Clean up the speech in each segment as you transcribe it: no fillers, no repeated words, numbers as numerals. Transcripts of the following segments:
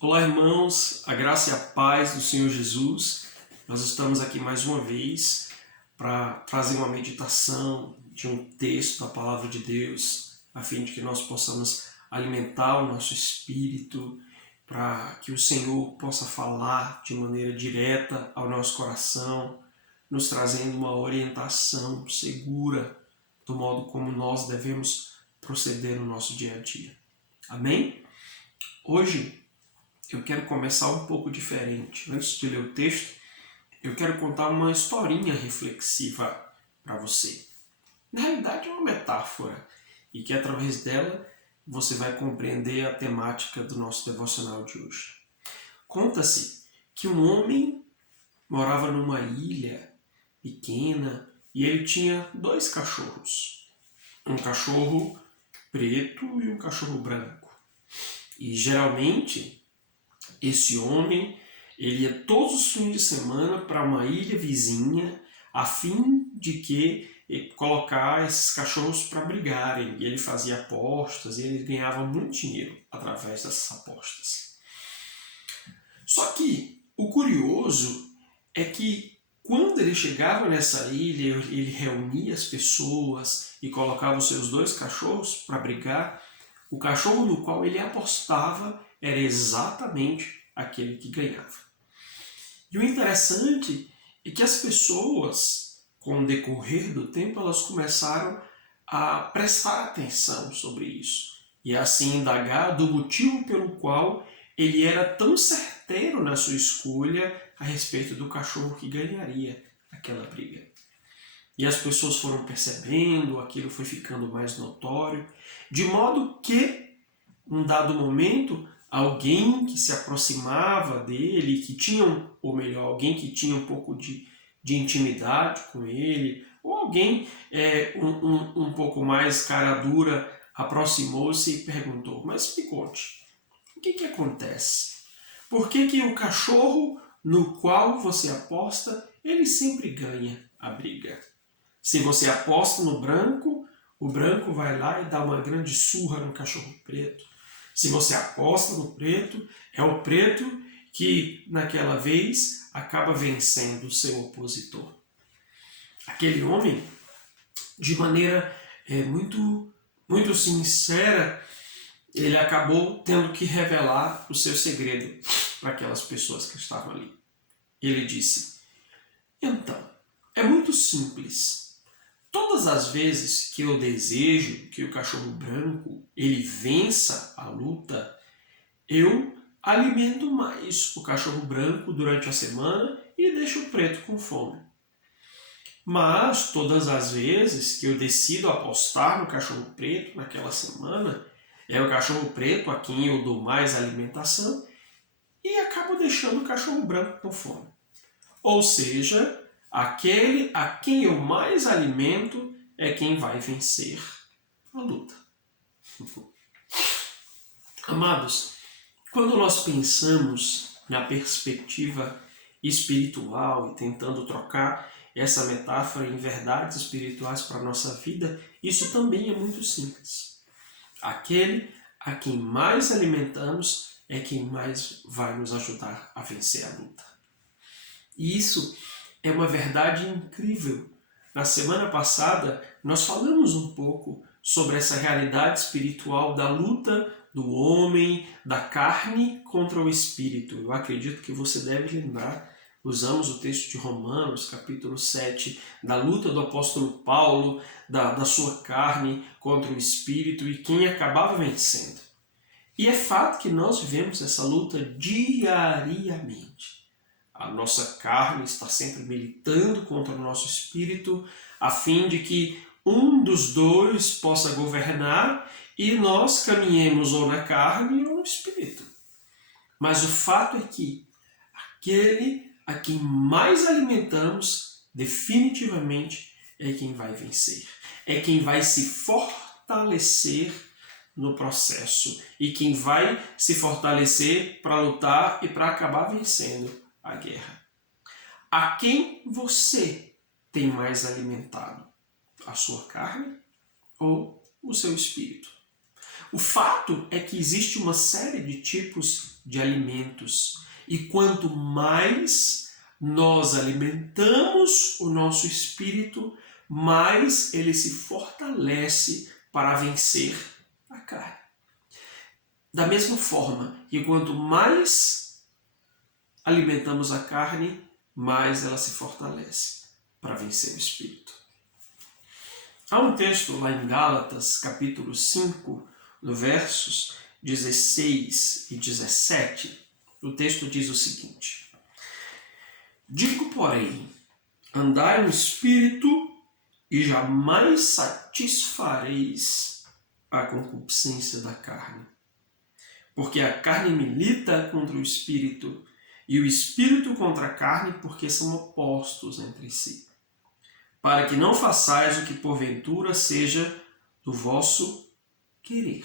Olá, irmãos, a graça e a paz do Senhor Jesus. Nós estamos aqui mais uma vez para trazer uma meditação de um texto da Palavra de Deus, a fim de que nós possamos alimentar o nosso espírito, para que o Senhor possa falar de maneira direta ao nosso coração, nos trazendo uma orientação segura do modo como nós devemos proceder no nosso dia a dia. Amém? Hoje eu quero começar um pouco diferente. Antes de ler o texto, eu quero contar uma historinha reflexiva para você. Na realidade é uma metáfora e que através dela você vai compreender a temática do nosso devocional de hoje. Conta-se que um homem morava numa ilha pequena e ele tinha 2 cachorros. Um cachorro preto e um cachorro branco. E geralmente esse homem, ele ia todos os fins de semana para uma ilha vizinha a fim de colocar esses cachorros para brigarem. E ele fazia apostas e ele ganhava muito dinheiro através dessas apostas. Só que o curioso é que quando ele chegava nessa ilha, ele reunia as pessoas e colocava os seus 2 cachorros para brigar. O cachorro no qual ele apostava era exatamente aquele que ganhava. E o interessante é que as pessoas, com o decorrer do tempo, elas começaram a prestar atenção sobre isso e assim indagar do motivo pelo qual ele era tão certeiro na sua escolha a respeito do cachorro que ganharia aquela briga. E as pessoas foram percebendo, aquilo foi ficando mais notório, de modo que, num dado momento, alguém que se aproximava dele, que tinha, ou melhor, alguém que tinha um pouco de intimidade com ele, ou alguém um pouco mais cara dura, aproximou-se e perguntou: mas me conte, o que acontece? Por que o cachorro no qual você aposta, ele sempre ganha a briga? Se você aposta no branco, o branco vai lá e dá uma grande surra no cachorro preto. Se você aposta no preto, é o preto que, naquela vez, acaba vencendo o seu opositor. Aquele homem, de maneira muito sincera, ele acabou tendo que revelar o seu segredo para aquelas pessoas que estavam ali. Ele disse: então, é muito simples. Todas as vezes que eu desejo que o cachorro branco ele vença a luta, eu alimento mais o cachorro branco durante a semana e deixo o preto com fome. Mas todas as vezes que eu decido apostar no cachorro preto naquela semana, é o cachorro preto a quem eu dou mais alimentação e acabo deixando o cachorro branco com fome. Ou seja, aquele a quem eu mais alimento é quem vai vencer a luta. Amados, quando nós pensamos na perspectiva espiritual e tentando trocar essa metáfora em verdades espirituais para a nossa vida, isso também é muito simples. Aquele a quem mais alimentamos é quem mais vai nos ajudar a vencer a luta. E isso é uma verdade incrível. Na semana passada, nós falamos um pouco sobre essa realidade espiritual da luta do homem, da carne contra o espírito. Eu acredito que você deve lembrar, usamos o texto de Romanos, capítulo 7, da luta do apóstolo Paulo, da sua carne contra o espírito e quem acabava vencendo. E é fato que nós vivemos essa luta diariamente. A nossa carne está sempre militando contra o nosso espírito, a fim de que um dos dois possa governar e nós caminhemos ou na carne ou no espírito. Mas o fato é que aquele a quem mais alimentamos, definitivamente é quem vai vencer. É quem vai se fortalecer no processo e quem vai se fortalecer para lutar e para acabar vencendo a guerra. A quem você tem mais alimentado? A sua carne ou o seu espírito? O fato é que existe uma série de tipos de alimentos. E quanto mais nós alimentamos o nosso espírito, mais ele se fortalece para vencer a carne. Da mesma forma que quanto mais alimentamos a carne, mais ela se fortalece para vencer o espírito. Há um texto lá em Gálatas, capítulo 5, no versos 16 e 17, o texto diz o seguinte: digo, porém, andai no espírito e jamais satisfareis a concupiscência da carne. Porque a carne milita contra o espírito, e o espírito contra a carne, porque são opostos entre si, para que não façais o que porventura seja do vosso querer.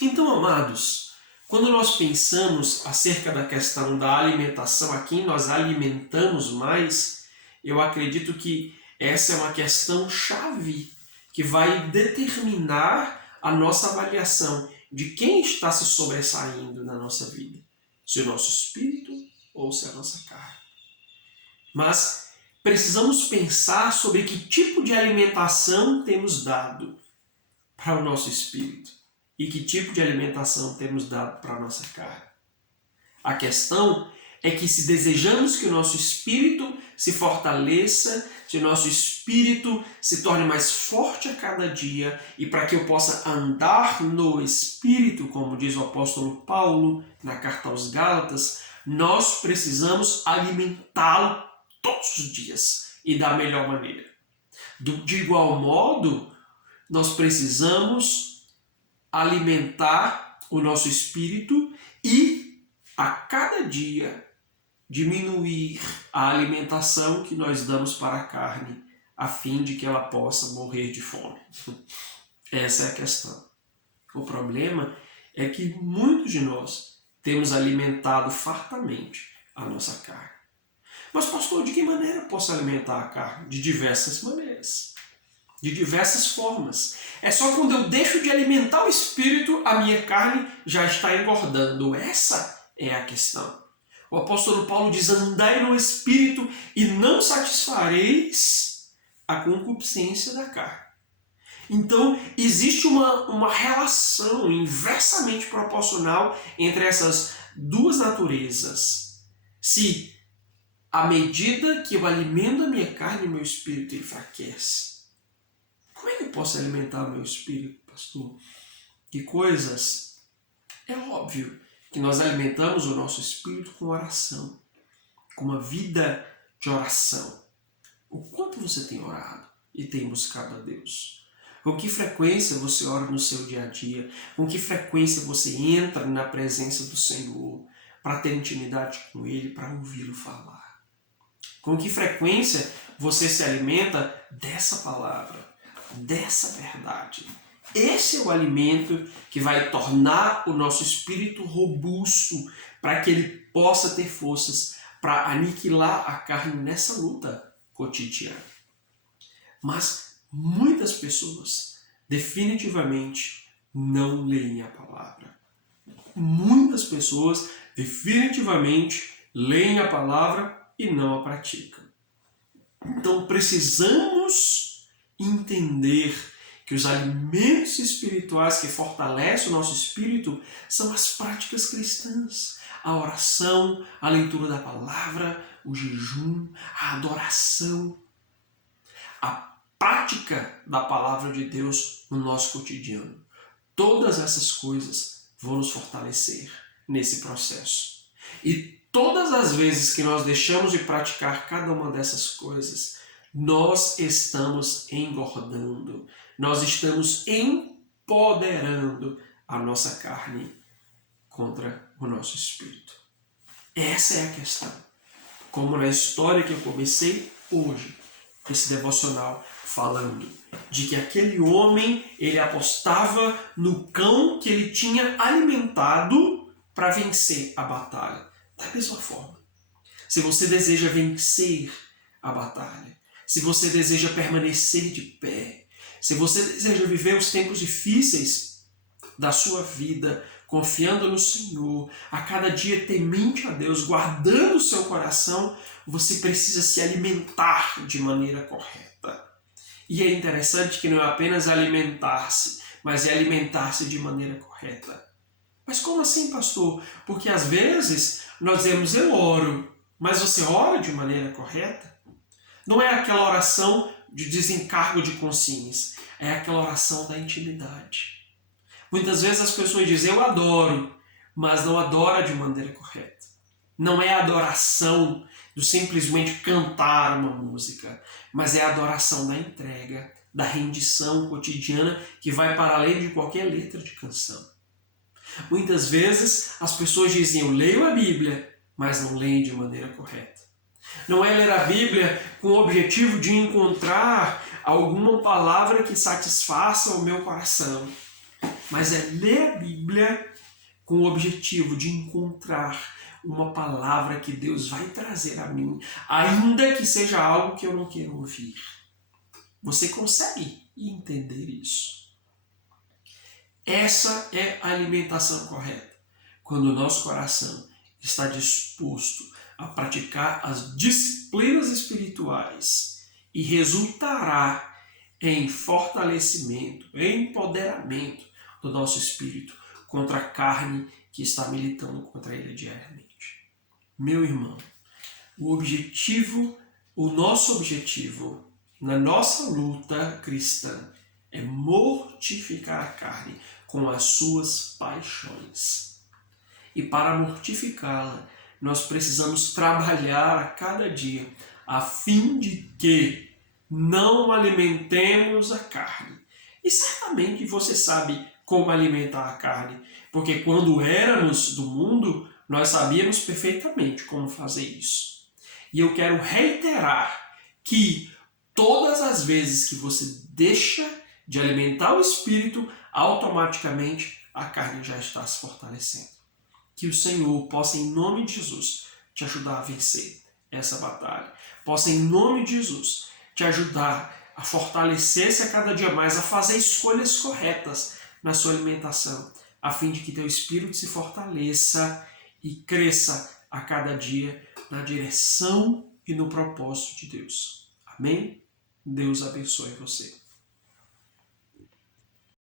Então, amados, quando nós pensamos acerca da questão da alimentação, a quem nós alimentamos mais, eu acredito que essa é uma questão chave que vai determinar a nossa avaliação de quem está se sobressaindo na nossa vida, se o nosso espírito ou se a nossa carne. Mas precisamos pensar sobre que tipo de alimentação temos dado para o nosso espírito e que tipo de alimentação temos dado para a nossa carne. A questão é que se desejamos que o nosso espírito se fortaleça, que o nosso espírito se torne mais forte a cada dia, e para que eu possa andar no espírito, como diz o apóstolo Paulo na carta aos Gálatas, nós precisamos alimentá-lo todos os dias e da melhor maneira. De igual modo, nós precisamos alimentar o nosso espírito e a cada dia diminuir a alimentação que nós damos para a carne, a fim de que ela possa morrer de fome. Essa é a questão. O problema é que muitos de nós temos alimentado fartamente a nossa carne. Mas, pastor, de que maneira eu posso alimentar a carne? De diversas maneiras. De diversas formas. É só quando eu deixo de alimentar o espírito, a minha carne já está engordando. Essa é a questão. O apóstolo Paulo diz: andai no espírito e não satisfareis a concupiscência da carne. Então, existe uma relação inversamente proporcional entre essas duas naturezas. Se à medida que eu alimento a minha carne, meu espírito enfraquece. Como é que eu posso alimentar o meu espírito, pastor? Que coisas? É óbvio que nós alimentamos o nosso espírito com oração, com uma vida de oração. O quanto você tem orado e tem buscado a Deus? Com que frequência você ora no seu dia a dia? Com que frequência você entra na presença do Senhor para ter intimidade com Ele, para ouvi-lo falar? Com que frequência você se alimenta dessa palavra, dessa verdade? Esse é o alimento que vai tornar o nosso espírito robusto para que ele possa ter forças para aniquilar a carne nessa luta cotidiana. Mas muitas pessoas definitivamente não leem a palavra. Muitas pessoas definitivamente leem a palavra e não a praticam. Então precisamos entender que os alimentos espirituais que fortalecem o nosso espírito são as práticas cristãs. A oração, a leitura da palavra, o jejum, a adoração. A prática da palavra de Deus no nosso cotidiano. Todas essas coisas vão nos fortalecer nesse processo. E todas as vezes que nós deixamos de praticar cada uma dessas coisas, nós estamos engordando. Nós estamos empoderando a nossa carne contra o nosso espírito. Essa é a questão. Como na história que eu comecei hoje, esse devocional, falando de que aquele homem, ele apostava no cão que ele tinha alimentado para vencer a batalha. Da mesma forma, se você deseja vencer a batalha, se você deseja permanecer de pé, se você deseja viver os tempos difíceis da sua vida confiando no Senhor, a cada dia temente a Deus, guardando o seu coração, você precisa se alimentar de maneira correta. E é interessante que não é apenas alimentar-se, mas é alimentar-se de maneira correta. Mas como assim, pastor? Porque às vezes nós dizemos, eu oro, mas você ora de maneira correta? Não é aquela oração de desencargo de consciência, é aquela oração da intimidade. Muitas vezes as pessoas dizem, eu adoro, mas não adora de maneira correta. Não é adoração do simplesmente cantar uma música, mas é a adoração da entrega, da rendição cotidiana que vai para além de qualquer letra de canção. Muitas vezes as pessoas dizem, eu leio a Bíblia, mas não leem de maneira correta. Não é ler a Bíblia com o objetivo de encontrar alguma palavra que satisfaça o meu coração, mas é ler a Bíblia com o objetivo de encontrar uma palavra que Deus vai trazer a mim, ainda que seja algo que eu não quero ouvir. Você consegue entender isso? Essa é a alimentação correta. Quando o nosso coração está disposto a praticar as disciplinas espirituais e resultará em fortalecimento, em empoderamento do nosso espírito contra a carne que está militando contra ele diariamente. Meu irmão, o nosso objetivo na nossa luta cristã é mortificar a carne com as suas paixões. E para mortificá-la, nós precisamos trabalhar a cada dia a fim de que não alimentemos a carne. E certamente você sabe como alimentar a carne, porque quando éramos do mundo, nós sabíamos perfeitamente como fazer isso. E eu quero reiterar que todas as vezes que você deixa de alimentar o espírito, automaticamente a carne já está se fortalecendo. Que o Senhor possa, em nome de Jesus, te ajudar a vencer essa batalha. Possa, em nome de Jesus, te ajudar a fortalecer-se a cada dia mais, a fazer escolhas corretas na sua alimentação, a fim de que teu espírito se fortaleça e cresça a cada dia na direção e no propósito de Deus. Amém? Deus abençoe você.